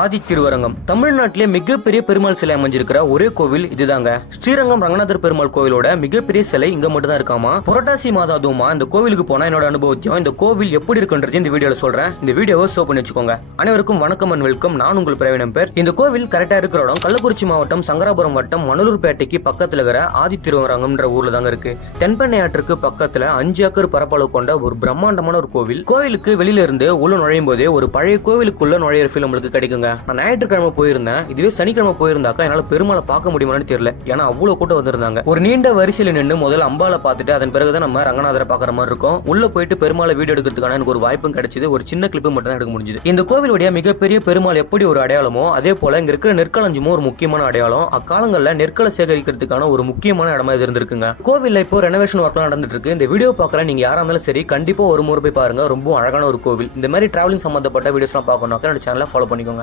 ஆதி திருவரங்கம் தமிழ்நாட்டிலே மிகப்பெரிய பெருமாள் சிலை அமைஞ்சிருக்கிற ஒரே கோவில் இதுதாங்க. ஸ்ரீரங்கம் ரங்கநாதர் பெருமாள் கோவிலோட மிகப்பெரிய சிலை இங்க மட்டும் தான் இருக்காமா. புரட்டாசி மாதம் அதுவுமா இந்த கோவிலுக்கு போனா என்னோட அனுபவத்தையும் இந்த கோவில் எப்படி இருக்குன்றது இந்த வீடியோல சொல்றேன். இந்த வீடியோவை சோ பண்ணி வச்சுக்கோங்க. அனைவருக்கும் வணக்கம் அண்ட் வெல்கம். நான் உங்கள் பிரவீன் பேர். இந்த கோவில் கரெக்டா இருக்கிற இடம் கள்ளக்குறிச்சி மாவட்டம் சங்கராபுரம் வட்டம் மணலூர்பேட்டைக்கு பக்கத்துல இருக்கிற ஆதி திருவரங்கம்ன்ற ஊர்ல தாங்க இருக்கு. தென்பெண்ணை ஆற்றுக்கு பக்கத்துல 5 ஏக்கர் பரப்பளவு கொண்ட ஒரு பிரம்மாண்டமான ஒரு கோவில். கோவிலுக்கு வெளியில இருந்து உள்ள நுழையும் போதே ஒரு பழைய கோவிலுக்குள்ள நுழையிற ஃபீல் உங்களுக்கு கிடைக்குங்க. நான் ஞாயிற்றுக்கிழமை போயிருந்தேன். இதுவே சனிக்கிழமை போயிருந்தாக்கா என்னால பெருமாளை பார்க்க முடியுமான்னு தெரியல. ஏன்னா அவ்வளவு கூட்டம் வந்திருந்தாங்க. ஒரு நீண்ட வரிசையில நின்று முதல்ல அம்பாலை பார்த்துட்டு அதன் பிறகுதான் நம்ம ரங்கநாதரை பாக்குற மாதிரி இருக்கும். உள்ள போயிட்டு பெருமாளை வீடியோ எடுக்கிறதுக்கான எனக்கு ஒரு வாய்ப்பும் கிடைச்சது. ஒரு சின்ன கிளிப்பு மட்டும் தான் எடுக்க முடிஞ்சது. இந்த கோவிலுடைய மிகப்பெரிய பெருமாள் எப்படி ஒரு அடையாளமோ அதே போல இங்க இருக்கிற நெற்களஞ்சுமோ ஒரு முக்கியமான அடையாளம். அக்காலங்கள்ல நெற்களை சேகரிக்கிறதுக்கான ஒரு முக்கியமான இடமா இது இருந்திருக்குங்க. கோவில்ல இப்போ ரெனோவேஷன் ஒர்க் நடந்துட்டு இருக்கு. இந்த வீடியோ பாக்குற நீங்க யாரா இருந்தாலும் சரி கண்டிப்பா ஒரு முறை போய் பாருங்க. ரொம்ப அழகான ஒரு கோவில். இந்த மாதிரி டிராவலிங் சம்பந்தப்பட்ட வீடியோஸ் எல்லாம் பார்க்கணும்னா என்னோட சேனலை ஃபாலோ பண்ணிக்கோங்க.